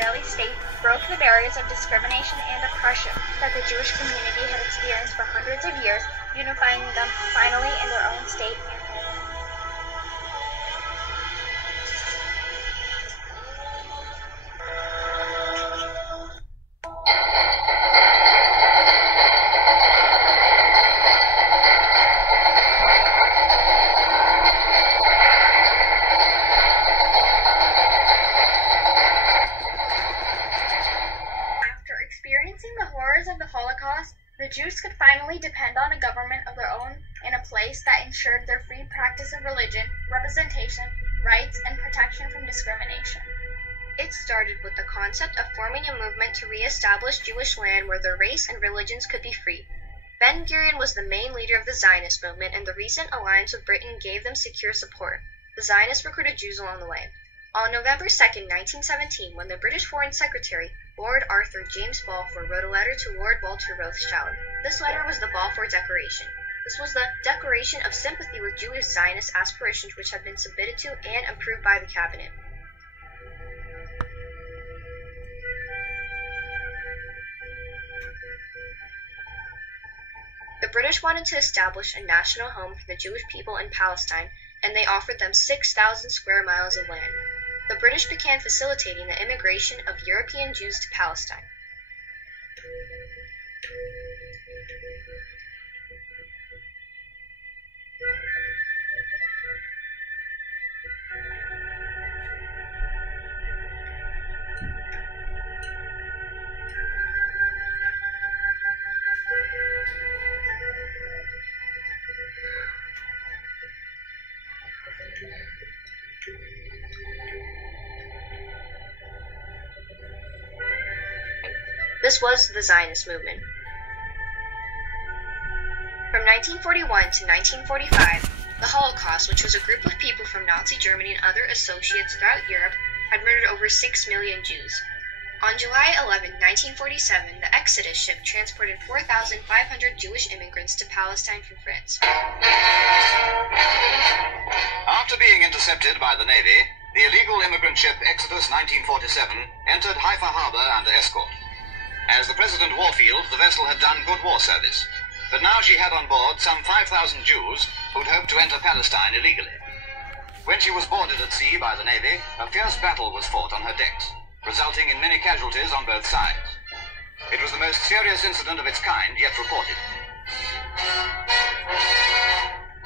Israeli state broke the barriers of discrimination and oppression that the Jewish community had experienced for hundreds of years, unifying them finally in their own state and homeland. Of the Holocaust, the Jews could finally depend on a government of their own in a place that ensured their free practice of religion, representation, rights, and protection from discrimination. It started with the concept of forming a movement to re-establish Jewish land where their race and religions could be free. Ben-Gurion was the main leader of the Zionist movement, and the recent alliance with Britain gave them secure support. The Zionists recruited Jews along the way. On November 2, 1917, when the British Foreign Secretary, Lord Arthur James Balfour, wrote a letter to Lord Walter Rothschild. This letter was the Balfour Declaration. This was the declaration of sympathy with Jewish Zionist aspirations which had been submitted to and approved by the cabinet. The British wanted to establish a national home for the Jewish people in Palestine, and they offered them 6,000 square miles of land. The British began facilitating the immigration of European Jews to Palestine. This was the Zionist movement. From 1941 to 1945, the Holocaust, which was a group of people from Nazi Germany and other associates throughout Europe, had murdered over 6 million Jews. On July 11, 1947, the Exodus ship transported 4,500 Jewish immigrants to Palestine from France. After being intercepted by the Navy, the illegal immigrant ship Exodus 1947 entered Haifa harbor under escort. As the President Warfield, the vessel had done good war service, but now she had on board some 5,000 Jews who'd hoped to enter Palestine illegally. When she was boarded at sea by the Navy, a fierce battle was fought on her decks, resulting in many casualties on both sides. It was the most serious incident of its kind yet reported.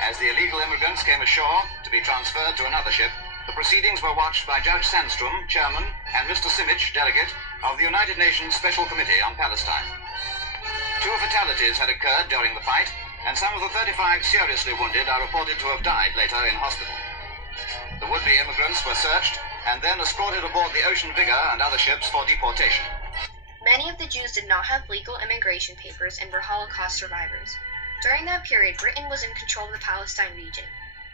As the illegal immigrants came ashore to be transferred to another ship, the proceedings were watched by Judge Sandstrom, chairman, and Mr. Simic, delegate, of the United Nations Special Committee on Palestine. 2 fatalities had occurred during the fight, and some of the 35 seriously wounded are reported to have died later in hospital. The would-be immigrants were searched and then escorted aboard the Ocean Vigor and other ships for deportation. Many of the Jews did not have legal immigration papers and were Holocaust survivors. During that period, Britain was in control of the Palestine region.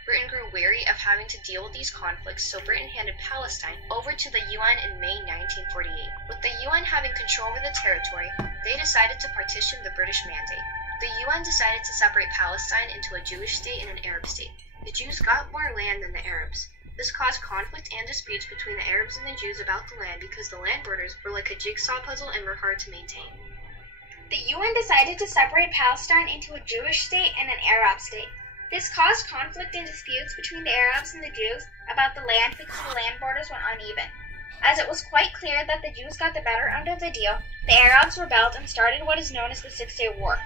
Britain grew weary of having to deal with these conflicts, so Britain handed Palestine over to the UN in May 1948. With the UN having control over the territory, they decided to partition the British mandate. The UN decided to separate Palestine into a Jewish state and an Arab state. The Jews got more land than the Arabs. This caused conflict and disputes between the Arabs and the Jews about the land because the land borders were like a jigsaw puzzle and were hard to maintain. The UN decided to separate Palestine into a Jewish state and an Arab state. This caused conflict and disputes between the Arabs and the Jews about the land because the land borders went uneven. As it was quite clear that the Jews got the better end of the deal, the Arabs rebelled and started what is known as the Six-Day War.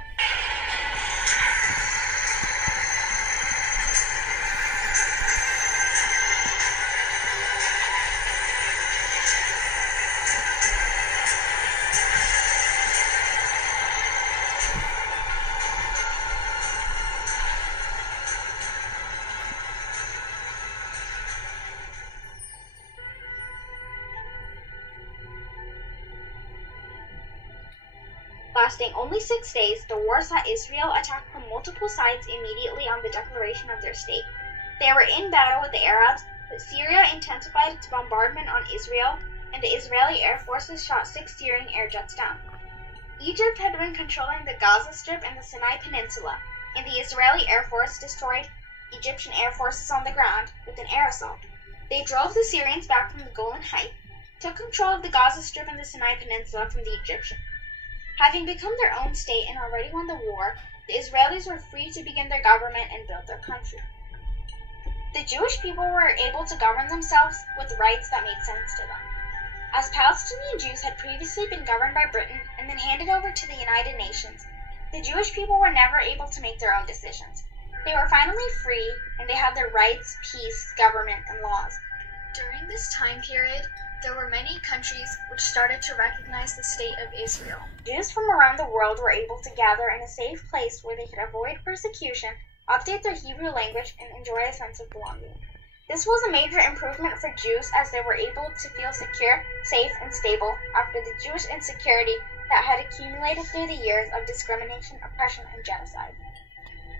Lasting only 6 days, the war saw Israel attack from multiple sides immediately on the declaration of their state. They were in battle with the Arabs, but Syria intensified its bombardment on Israel, and the Israeli Air Forces shot 6 Syrian air jets down. Egypt had been controlling the Gaza Strip and the Sinai Peninsula, and the Israeli Air Force destroyed Egyptian air forces on the ground with an air assault. They drove the Syrians back from the Golan Heights, took control of the Gaza Strip and the Sinai Peninsula from the Egyptians. Having become their own state and already won the war, the Israelis were free to begin their government and build their country. The Jewish people were able to govern themselves with rights that made sense to them. As Palestinian Jews had previously been governed by Britain and then handed over to the United Nations, the Jewish people were never able to make their own decisions. They were finally free, and they had their rights, peace, government, and laws. During this time period, there were many countries which started to recognize the state of Israel. Jews from around the world were able to gather in a safe place where they could avoid persecution, update their Hebrew language, and enjoy a sense of belonging. This was a major improvement for Jews as they were able to feel secure, safe, and stable after the Jewish insecurity that had accumulated through the years of discrimination, oppression, and genocide.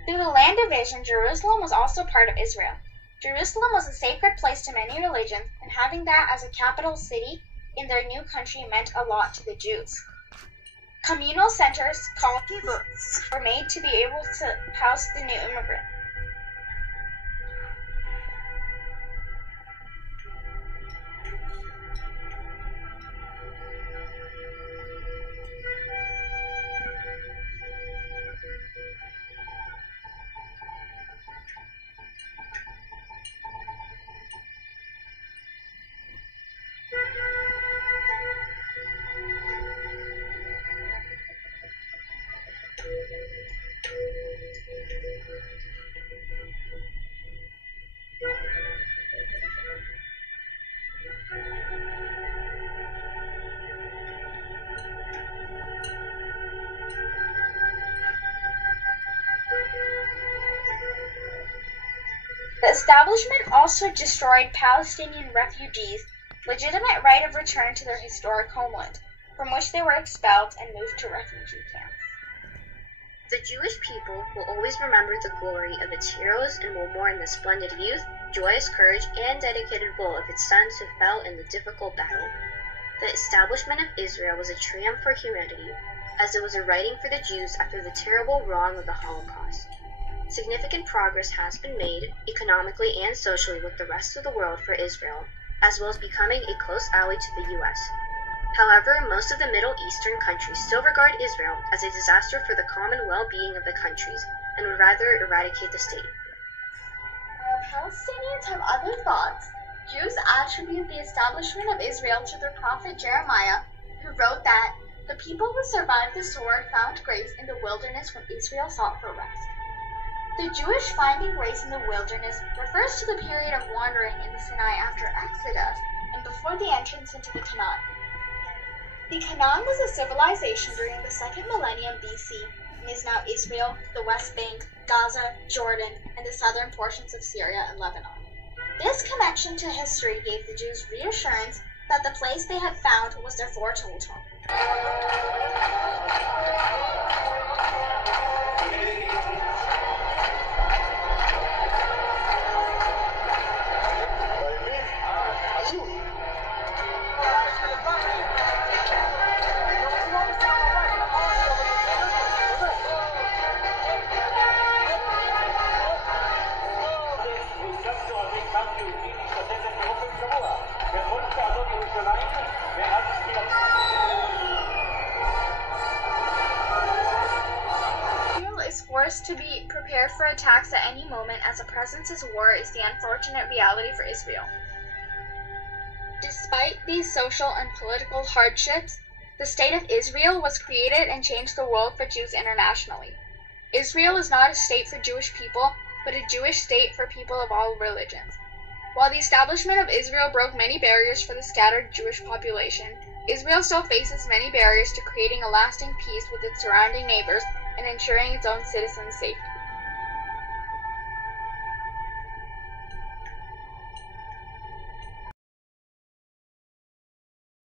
Through the land division, Jerusalem was also part of Israel. Jerusalem was a sacred place to many religions, and having that as a capital city in their new country meant a lot to the Jews. Communal centers called kibbutz were made to be able to house the new immigrant. The establishment also destroyed Palestinian refugees' legitimate right of return to their historic homeland, from which they were expelled and moved to refugee camps. The Jewish people will always remember the glory of its heroes and will mourn the splendid youth, joyous courage, and dedicated will of its sons who fell in the difficult battle. The establishment of Israel was a triumph for humanity, as it was a righting for the Jews after the terrible wrong of the Holocaust. Significant progress has been made, economically and socially, with the rest of the world for Israel, as well as becoming a close ally to the U.S. However, most of the Middle Eastern countries still regard Israel as a disaster for the common well-being of the countries and would rather eradicate the state. While Palestinians have other thoughts, Jews attribute the establishment of Israel to their prophet Jeremiah, who wrote that the people who survived the sword found grace in the wilderness when Israel sought for rest. The Jewish finding grace in the wilderness refers to the period of wandering in the Sinai after Exodus and before the entrance into the Canaan. The Canaan was a civilization during the 2nd millennium BC and is now Israel, the West Bank, Gaza, Jordan, and the southern portions of Syria and Lebanon. This connection to history gave the Jews reassurance that the place they had found was their foretold home. Forced to be prepared for attacks at any moment, as a presence as war is the unfortunate reality for Israel. Despite these social and political hardships, the State of Israel was created and changed the world for Jews internationally. Israel is not a state for Jewish people, but a Jewish state for people of all religions. While the establishment of Israel broke many barriers for the scattered Jewish population, Israel still faces many barriers to creating a lasting peace with its surrounding neighbors and ensuring its own citizens' safety.